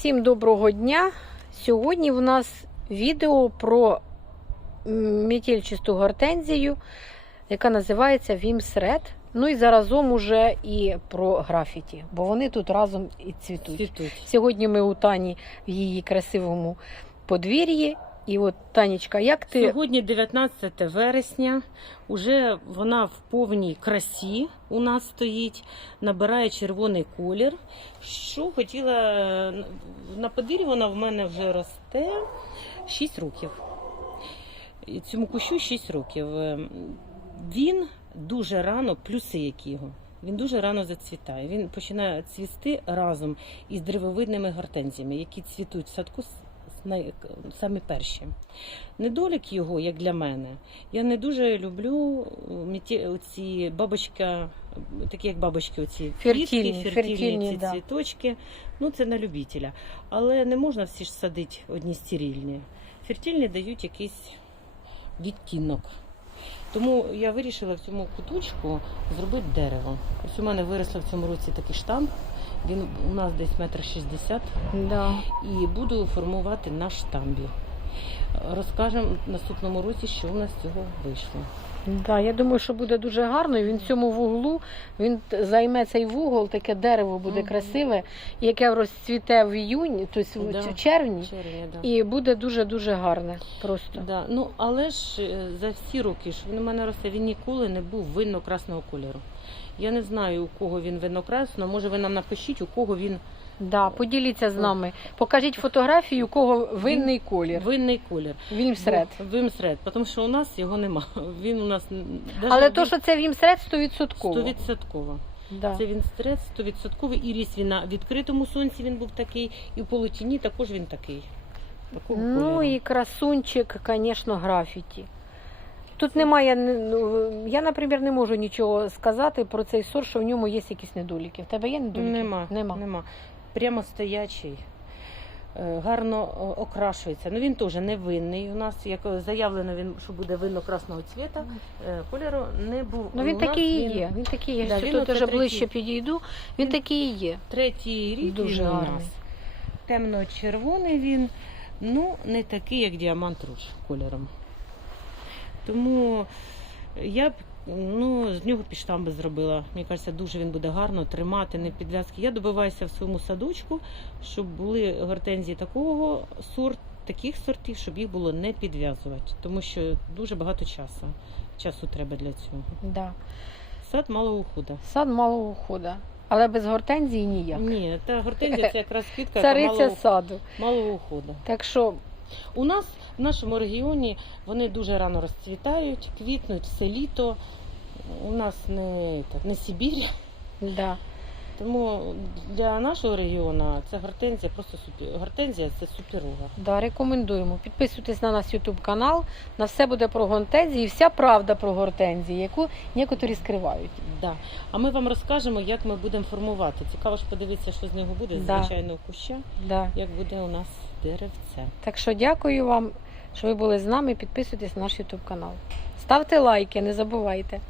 Всім доброго дня! Сьогодні в нас відео про метільчисту гортензію, яка називається Вімсред. Ну і заразом уже і про графіті, бо вони тут разом і цвітуть. Цвітуть. Сьогодні ми у Тані в її красивому подвір'ї. І от, Танечка, як ти Сьогодні 19 вересня. Уже вона в повній красі у нас стоїть, набирає червоний колір. Що хотіла на подвір'ї вона в мене вже росте 6 років. Цьому кущу 6 років. Він дуже рано, плюси які його. Він дуже рано зацвітає. Він починає цвісти разом із древовидними гортензіями, які цвітуть в садку самі перші. Недолік його, як для мене, я не дуже люблю міті- оці бабочка, такі як бабочки, оці фертільні, квітки, фертильні, ці да. цвіточки. Ну це на любителя. Але не можна всі ж садити одні стерильні. Фертільні дають якийсь відтінок. Тому я вирішила в цьому куточку зробити дерево. Ось у мене виросло в цьому році такий штамп. Він у нас десь метр шістдесят да. і буду формувати на штамбі. Розкажемо в наступному році, що у нас з цього вийшло. Да, я думаю, що буде дуже гарно. і Він в цьому вуглу він займе цей вугол, таке дерево буде Мгм. красиве, яке розцвіте в іюні, тобто в- Да. в червні, Червня, да. і буде дуже дуже гарне. Просто Да. Ну, але ж е, за всі роки, що він у мене росте, він ніколи не був винно-красного кольору. Я не знаю, у кого він винно-красного. Може, ви нам напишіть, у кого він да, поділіться з нами. Покажіть фотографію, у кого винний колір. винний колір. Вімсред. Вимсред, тому що у нас його нема. Він у нас Але то, що це вімсред, 100%. стовідсотково. Да. Це він стрес 100% і ріс він на відкритому сонці він був такий, і в полутіні також він такий. Такого Ну кольору. і красунчик, звісно, графіті. Тут немає, ну, я, наприклад, не можу нічого сказати про цей сорт, що в ньому є якісь недоліки. В тебе є недоліки? Нема, Нема. нема. Прямо стоячий. Е, Гарно окрашується. Ну він теж не винний. У нас як заявлено, він що буде винно красного цвіта. е, Кольору не був. Ну він такий і є. Він такий є. Да, Якщо він тут третій. ближче підійду, він такий і є. Третій рік Дуже він у гарний. нас. Темно-червоний він, ну не такий, як діамант руж кольором. Тому я б ну, з нього підштамби зробила. Мені кажеться, дуже він буде гарно тримати, не підв'язки. Я добиваюся в своєму садочку, щоб були гортензії такого сорт, таких сортів, щоб їх було не підв'язувати, тому що дуже багато часу. Часу треба для цього. Да. Сад мало уходу. Сад малого уходу. Але без гортензії ніяк. Ні, та гортензія це якраз квітка, яка Цариця мало, саду. мало уходу. Так що У нас в нашому регіоні вони дуже рано розцвітають, квітнуть все літо. У нас не, так, не Сибір, да. Тому для нашого регіону це гортензія, просто супер. Гортензія це суперова. Да, рекомендуємо. Підписуйтесь на наш YouTube канал. На все буде про гортензії. і Вся правда про гортензії, яку некоторі скривають. Да. А ми вам розкажемо, як ми будемо формувати. Цікаво ж подивитися, що з нього буде, з Да. звичайного куща, Да. як буде у нас деревце. Так що дякую вам, що ви були з нами. Підписуйтесь на наш YouTube канал. Ставте лайки, не забувайте.